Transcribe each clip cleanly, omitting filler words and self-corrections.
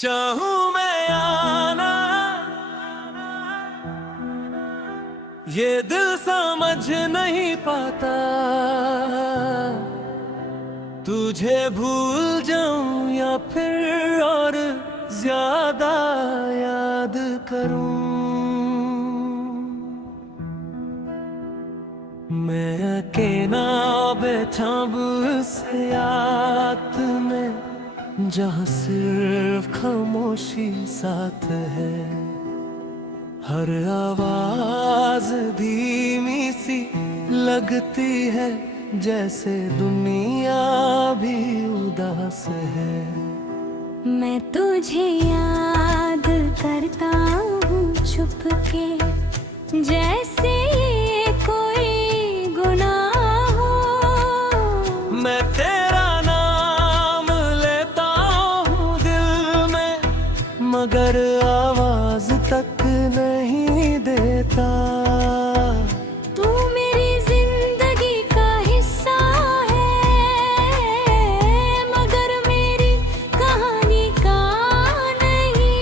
चाहूं मैं आना, ये दिल समझ नहीं पाता। तुझे भूल जाऊं या फिर और ज्यादा याद करूं। मैं अकेला बैठा बस रात में, जहाँ सिर्फ खामोशी साथ है। हर आवाज धीमी सी लगती है, जैसे दुनिया भी उदास है। मैं तुझे याद करता हूँ छुप के, जैसे ये कोई गुनाह हो। मैं तेरा नाम लेता हूँ दिल में, मगर आवाज तक नहीं देता। तू मेरी जिंदगी का हिस्सा है, मगर मेरी कहानी का नहीं।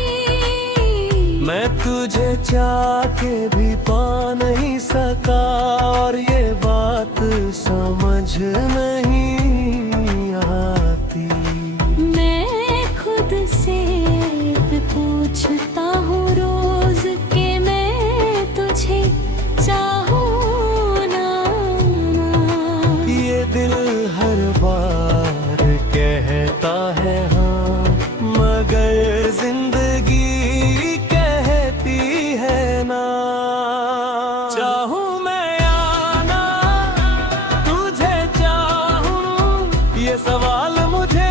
मैं तुझे चाह के भी पा नहीं सका, और ये बात समझ नहीं आती। मैं खुद से पूछता हूँ रोज के मैं तुझे चाहूँ ना। ये दिल हर बार कहता है हाँ, मगर जिंदगी कहती है ना। चाहूं मैं आना, तुझे चाहूं, ये सवाल मुझे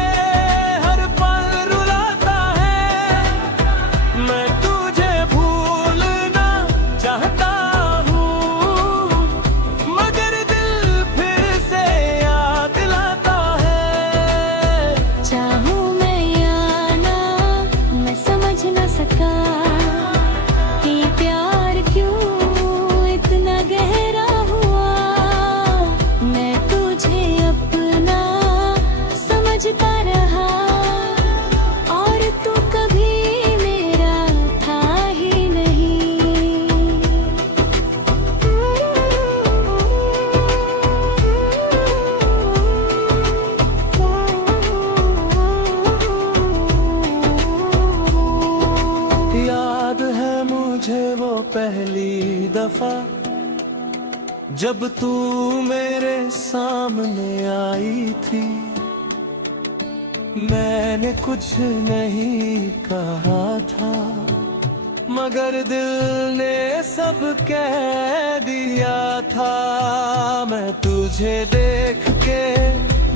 हर पल रुलाता है। मैं तुझे भूलना चाहता हूँ, मगर दिल फिर से याद दिलाता है। चाहूँ मैं या ना, मैं समझ न सका कि प्यार क्यों इतना गहरा हुआ। मैं तुझे अपना समझता रहा, और तू कभी मेरा था ही नहीं। याद है मुझे वो पहली दफा, जब तू मेरे सामने आई थी। मैंने कुछ नहीं कहा था, मगर दिल ने सब कह दिया था। मैं तुझे देख के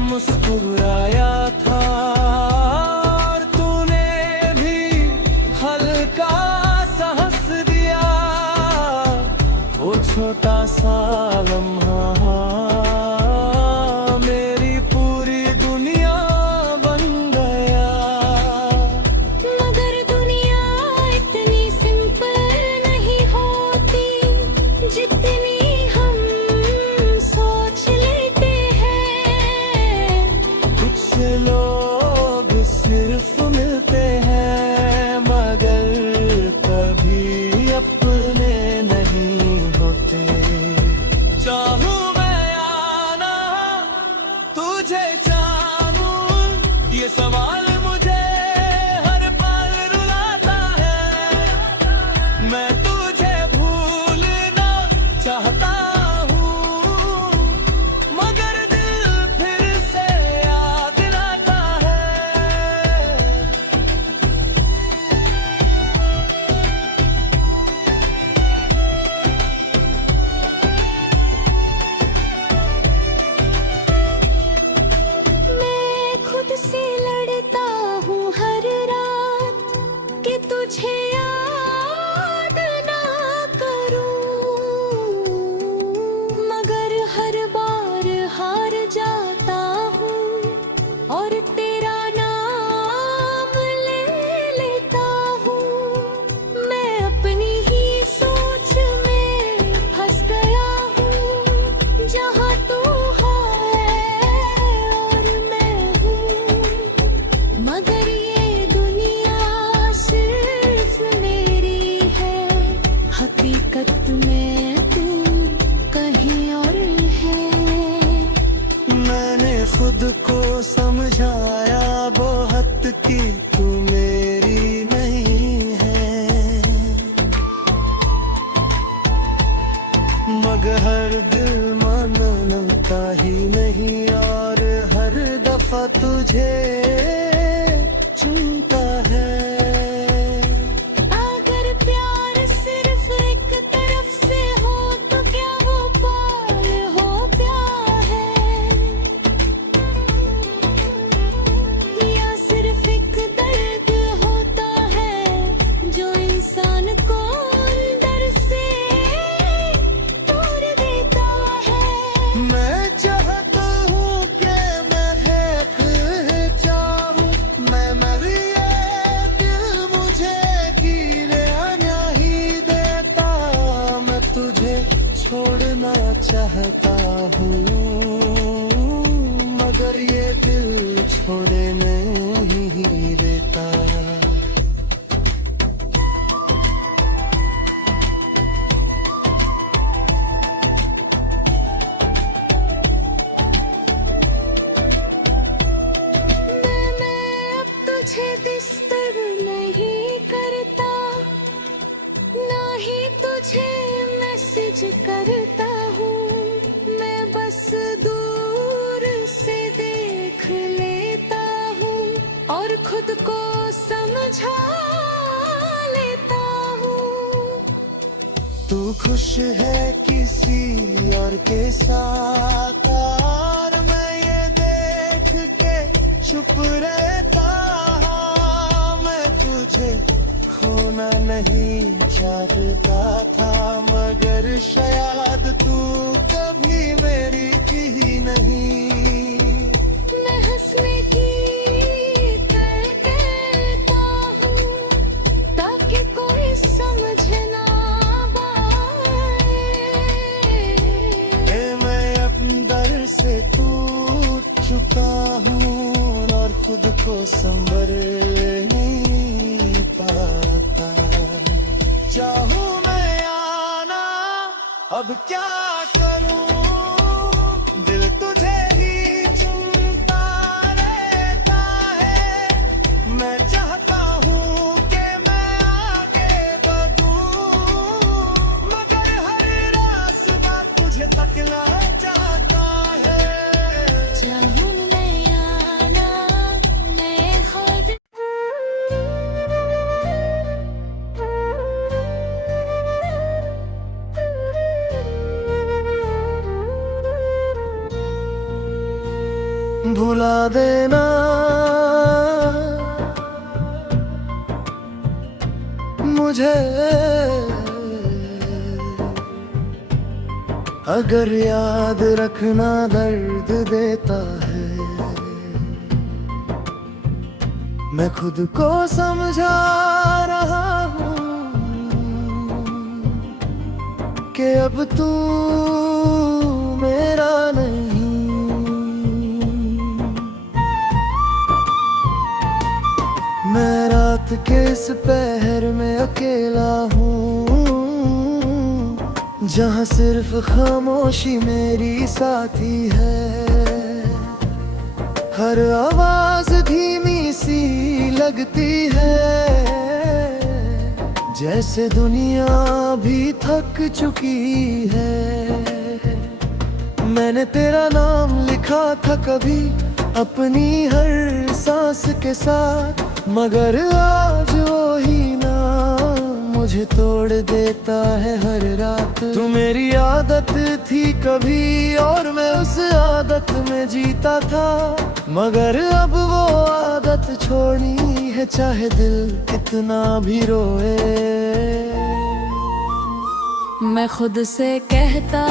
मुस्कुराया था, और तूने भी हल्का सा हंस दिया। वो छोटा सा लम्हा मेरी पूरी दुनिया बन गया। मगर दुनिया इतनी सिंपल नहीं होती, जितनी हम सोच लेते हैं। कुछ लोग सिर्फ मिलते हैं, मगर कभी अपने नहीं होते। चाहूं मैं आना, तुझे जानूं, ये सवाल मुझे हर पल रुलाता है। मैं तुझे भूलना चाहता हूँ, मगर दिल फिर से याद दिलाता है। मैं खुद से लड़ता हूँ हर रात कि तुझे याद ना करूँ, मगर हर बार हार जाता हूँ, और तेरा नाम ले लेता हूँ। मैं अपनी ही सोच में फंस गया हूँ, जहाँ तू है और मैं हूँ, मगर ये दुनिया हकीकत में तू कहीं और है। मैंने खुद को समझाया बहुत कि तू मेरी नहीं है, मगर हर दिल मानता ही नहीं और हर दफा तुझे चुनता है। अगर प्यार सिर्फ एक तरफ से हो तो क्या वो पार हो प्यार है, या सिर्फ एक दर्द होता है जो इंसान को अंदर से तोड़ देता है। मैं चाहता हूँ कि महक जाऊं, मैं मर ये दिल मुझे गिरे नहीं देता। मैं तुझे छोड़ना चाहता हूँ मगर ये दिल छोड़े नहीं देता। मैं अब तुझे डिस्टर्ब नहीं करता, ना ही तुझे मैसेज करता हूँ। मैं बस दूर से देख लेता हूँ और खुद को समझा लेता हूँ। तू खुश है किसी और के साथ और मैं ये देख के चुप रहता। मैं तुझे खोना नहीं चाहता था मगर शायद तू कभी मेरी थी नहीं। मैं हंसने की करता हूँ ताकि कोई समझ ना पाए। मैं अंदर से टूट चुका हूँ और खुद को संभल नहीं पाता। चाहूँ मैं आना अब क्या करूँ, दिल तुझे ही चुनता रहता है। मैं चाहता हूँ कि मैं आगे बढ़ूँ मगर हर रास्ता तुझे तकना चाहता है। चाहूँ मैं आना मैं खुद भुला देना मुझे अगर याद रखना दर्द देता है। मैं खुद को समझा रहा हूँ कि अब तू मेरा नहीं। मैं रात के इस पहर में अकेला हूँ जहाँ सिर्फ खामोशी मेरी साथी है। हर आवाज धीमी सी लगती है जैसे दुनिया भी थक चुकी है। मैंने तेरा नाम लिखा था कभी अपनी हर सांस के साथ मगर आज वो ही नाम मुझे तोड़ देता है हर रात। तू मेरी आदत थी कभी और मैं उस आदत में जीता था मगर अब वो आदत छोड़नी है चाहे दिल कितना भी रोए। मैं खुद से कहता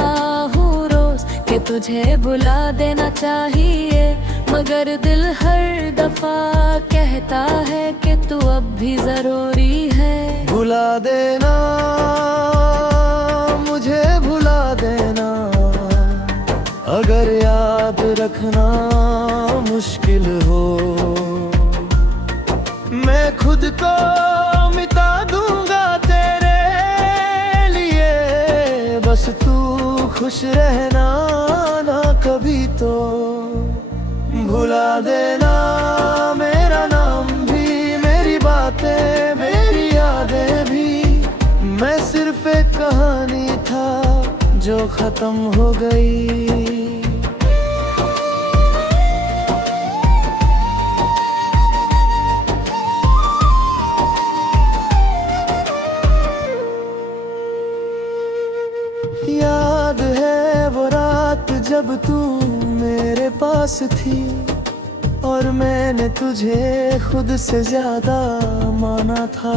हूँ रोज कि तुझे बुला देना चाहिए मगर दिल हर दफा कहता है कि तू अब भी जरूरी है। भुला देना मुझे भुला देना अगर याद रखना मुश्किल हो। मैं खुद को मिटा दूंगा तेरे लिए खुश रहना ना कभी तो भुला देना मेरा नाम भी, मेरी बातें, मेरी यादें भी। मैं सिर्फ एक कहानी था जो खत्म हो गई। याद है वो रात जब तू मेरे पास थी और मैंने तुझे खुद से ज्यादा माना था।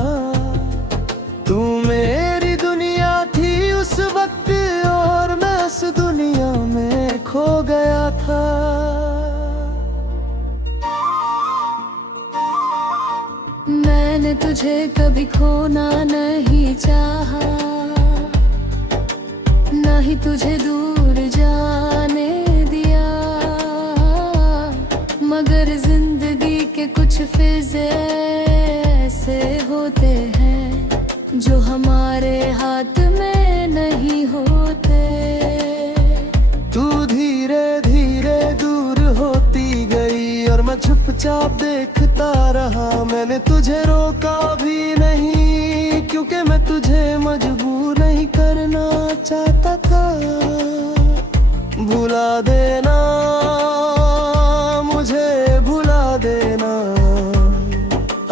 तू मेरी दुनिया थी उस वक्त और मैं उस दुनिया में खो गया था। मैंने तुझे कभी खोना नहीं चाहा, ना ही तुझे दूर जाने दिया, मगर जिंदगी के कुछ फिज़े ऐसे होते हैं जो हमारे हाथ में नहीं होते। तू धीरे धीरे दूर होती गई और मैं चुपचाप देखता रहा। मैंने तुझे रोका भी नहीं क्योंकि मैं तुझे मजबूर नहीं करना चाहता था। भुला देना मुझे, भुला देना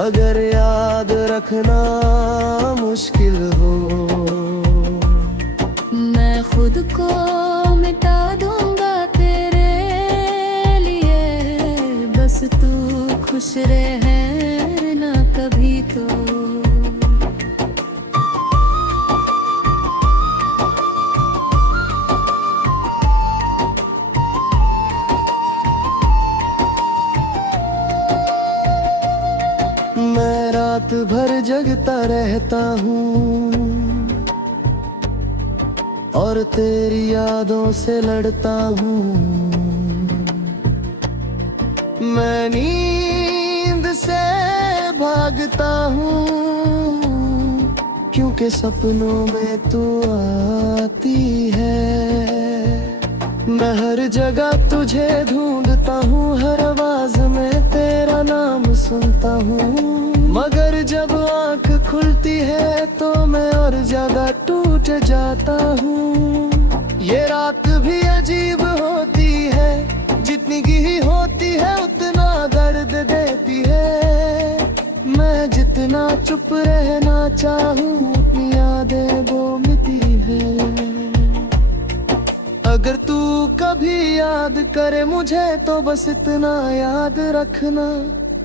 अगर याद रखना मुश्किल हो। मैं खुद को मिटा दूंगा तेरे लिए, बस तू खुश रहना कभी तो। मैं रात भर जगता रहता हूँ और तेरी यादों से लड़ता हूँ। मैं नींद से भागता हूँ क्योंकि सपनों में तू आती है। मैं हर जगह तुझे ढूंढता हूँ, हर आवाज में तेरा नाम सुनता हूँ। मगर जब आँख खुलती है तो मैं और ज्यादा टूट जाता हूँ। ये रात भी अजीब होती है, जितनी गहरी होती है उतना दर्द देती है। मैं जितना चुप रहना चाहूँ उतनी यादें वो मिटी है। अगर तू कभी याद करे मुझे तो बस इतना याद रखना,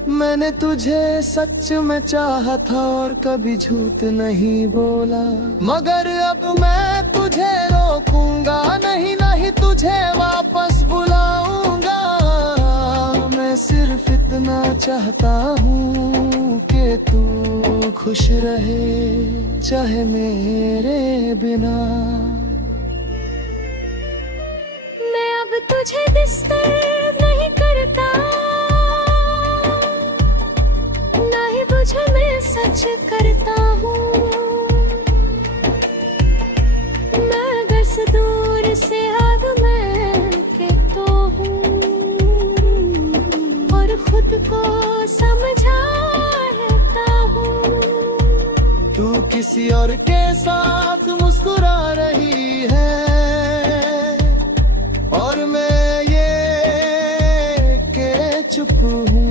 मैंने तुझे सच में चाहा था और कभी झूठ नहीं बोला। मगर अब मैं तुझे रोकूंगा नहीं, नहीं तुझे वापस बुलाऊंगा। मैं सिर्फ इतना चाहता हूँ कि तू खुश रहे चाहे मेरे बिना। मैं अब तुझे डिस्टर्ब नहीं करता, ना ही तुझे मैं सच करता हूँ। मैं घर से दूर से आग में के तो हूँ और खुद को समझा लेता हूँ। तू किसी और के साथ मुस्कुरा रही है और मैं ये के चुप हूँ।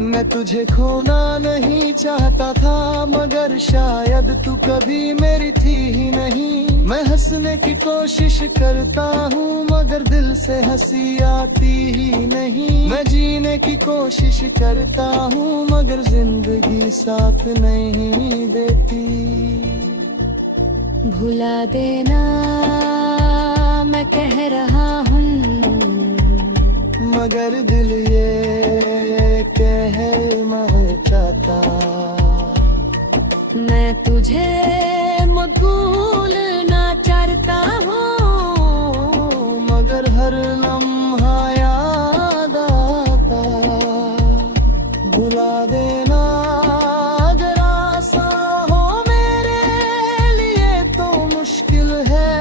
मैं तुझे खोना नहीं चाहता था मगर शायद तू कभी मेरी थी ही नहीं। मैं हंसने की कोशिश करता हूँ मगर दिल से हंसी आती ही नहीं। मैं जीने की कोशिश करता हूँ मगर जिंदगी साथ नहीं देती। भुला देना मैं कह रहा हूँ मगर दिल ये कहना चाहता। मैं तुझे मत भूलना चाहता हूँ मगर हर लम्हा याद आता। भुला देना अगर आसान हो मेरे लिए तो मुश्किल है।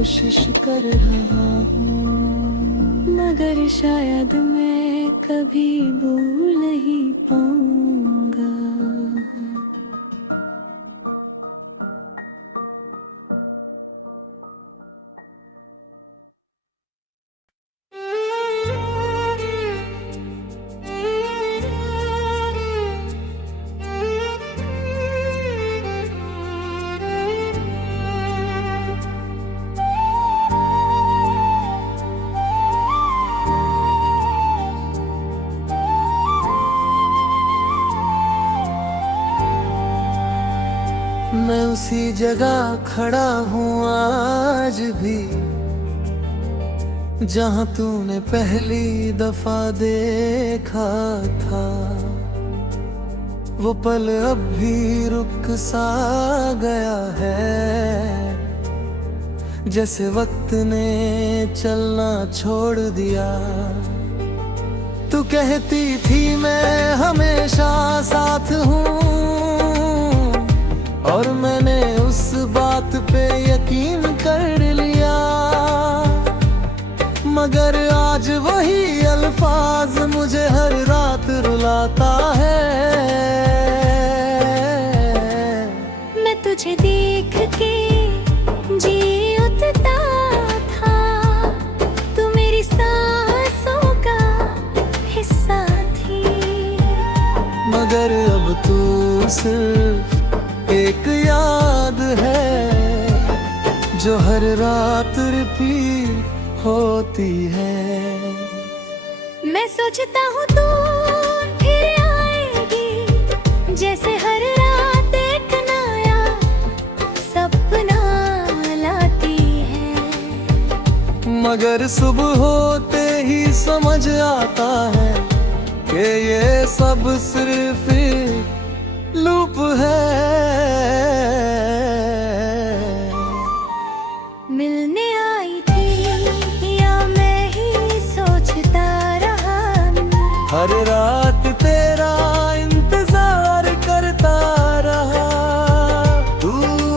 कोशिश कर रहा हूँ, मगर शायद मैं कभी भूल नहीं पाऊंगा। मैं उसी जगह खड़ा हूँ आज भी, जहाँ तूने पहली दफा देखा था। वो पल अब भी रुक सा गया है, जैसे वक्त ने चलना छोड़ दिया। तू कहती थी मैं हमेशा साथ हूँ, और मैंने उस बात पे यकीन कर लिया। मगर आज वही अल्फाज मुझे हर रात रुलाता है। मैं तुझे देख के जी उठता था, तू मेरी सांसों का हिस्सा थी। मगर अब तू सिर्फ एक याद है, जो हर रात रिपीट होती है। मैं सोचता हूँ तू फिर आएगी, जैसे हर रात एक नया सपना लाती है। मगर सुबह होते ही समझ आता है कि ये सब सिर्फ लूप है। मिलने आई थी या मैं ही सोचता रहा, हर रात तेरा इंतजार करता रहा। तू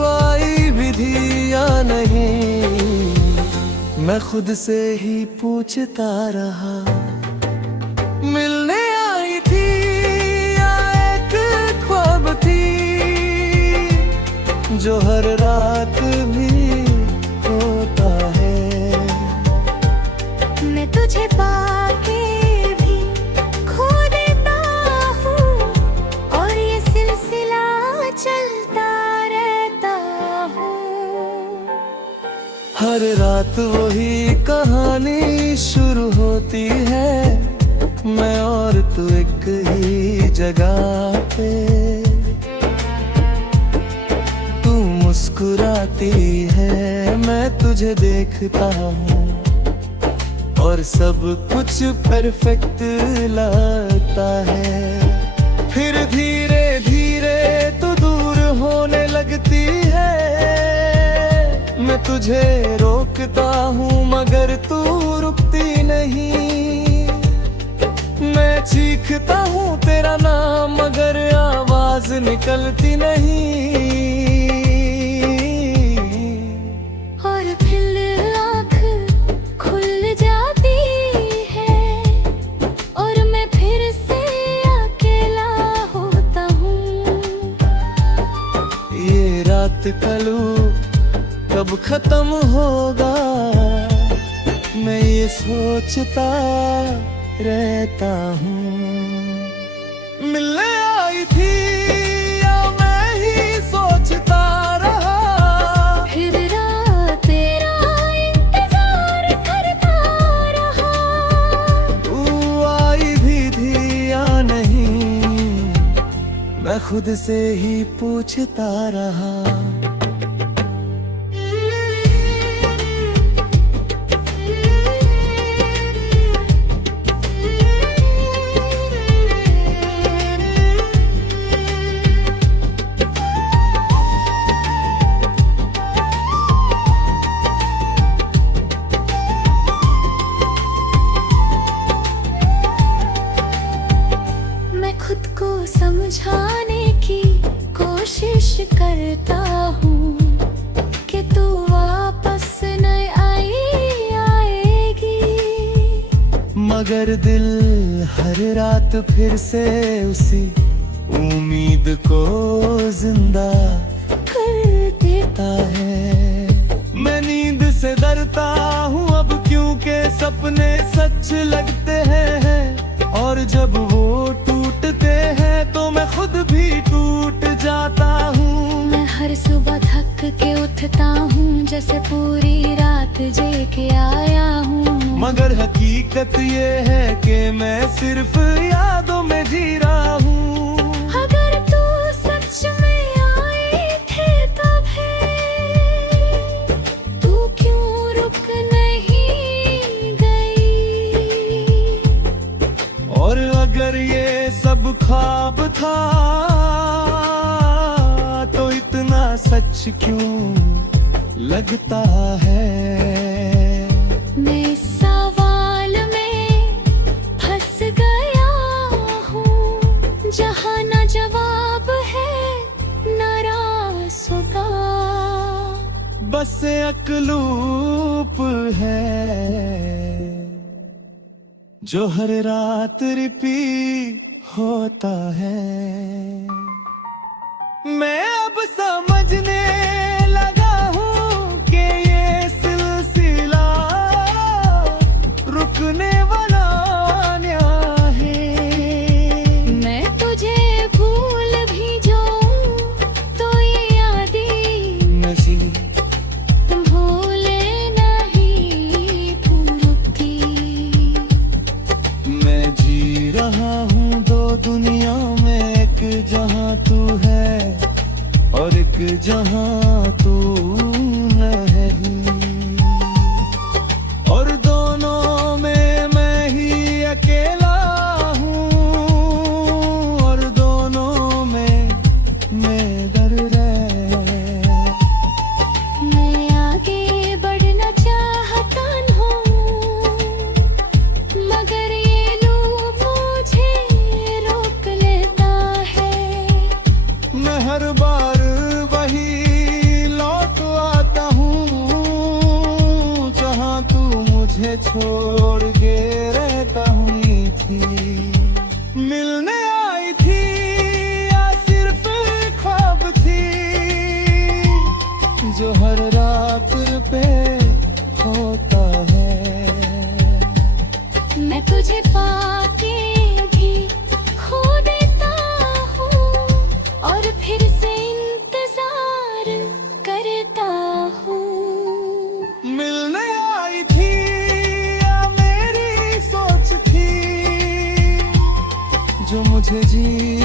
आई भी थी या नहीं, मैं खुद से ही पूछता रहा। मिलने आई थी या एक ख्वाब थी, जो हर रात भी होता है। मैं तुझे पाके भी खो देता हूँ, और ये सिलसिला चलता रहता हूँ। हर रात वही कहानी शुरू होती है, मैं और तू एक ही जगह पे। तू मुस्कुराती है, मैं तुझे देखता हूँ, और सब कुछ परफेक्ट लगता है। फिर धीरे धीरे तू दूर होने लगती है। मैं तुझे रोकता हूँ मगर तू रुकती नहीं। मैं चीखता हूँ तेरा नाम मगर आवाज निकलती नहीं। और फिर आँख खुल जाती है, और मैं फिर से अकेला होता हूँ। ये रात कलू कब खत्म होगा, मैं ये सोचता रहता हूँ। मिलने आई थी या मैं ही सोचता रहा, फिर रात तेरा इंतजार करता रहा। तू आई भी थी या नहीं, मैं खुद से ही पूछता रहा। मैं खुद को समझाने की कोशिश करता हूँ, मगर दिल हर रात फिर से उसी उम्मीद को जिंदा कर देता है। मैं नींद से डरता हूँ अब, क्योंकि सपने सच लगते हैं, और जब वो टूटते हैं तो मैं खुद भी टूट जाता हूँ। मैं हर सुबह थक के उठता हूँ, जैसे पूरी रात जे के आया हूँ। मगर हकीकत ये है कि मैं सिर्फ यादों में जी रहा हूँ। अगर तू सच में आए थे तब है, तू क्यों रुक नहीं गई? और अगर ये सब ख्वाब था तो इतना सच क्यों लगता है? मैं इस सवाल में फंस गया हूँ, जहाँ न जवाब है न रास्ता, बस एक लूप है जो हर रात रिपीट होता है। मैं अब समझने लगा हूँ कि ये सिलसिला रुकने वाला न्याय है। मैं तुझे भूल भी जाऊं तो ये यादें नसी भूले नहीं तू रुकती। मैं जी रहा हूँ दो दुनिया में, एक जहाँ तू है और एक जहाँ तू नहीं, और दोनों में मैं ही अकेला हूँ, और दोनों में मैं दर्द है। मैं आगे बढ़ना चाहता हूँ, मगर ये लूप मुझे रोक लेता है। मैं हर बार वही लौट आता हूँ जहाँ तू मुझे छोड़ के रहता हुई थी। मिलने आई थी या सिर्फ ख्वाब थी जो हर रात पे होता है? मैं तुझे पाके भी खो देता हूँ, और फिर से इंतजार करता हूँ। मिलने आई थी या मेरी सोच थी जो मुझे जी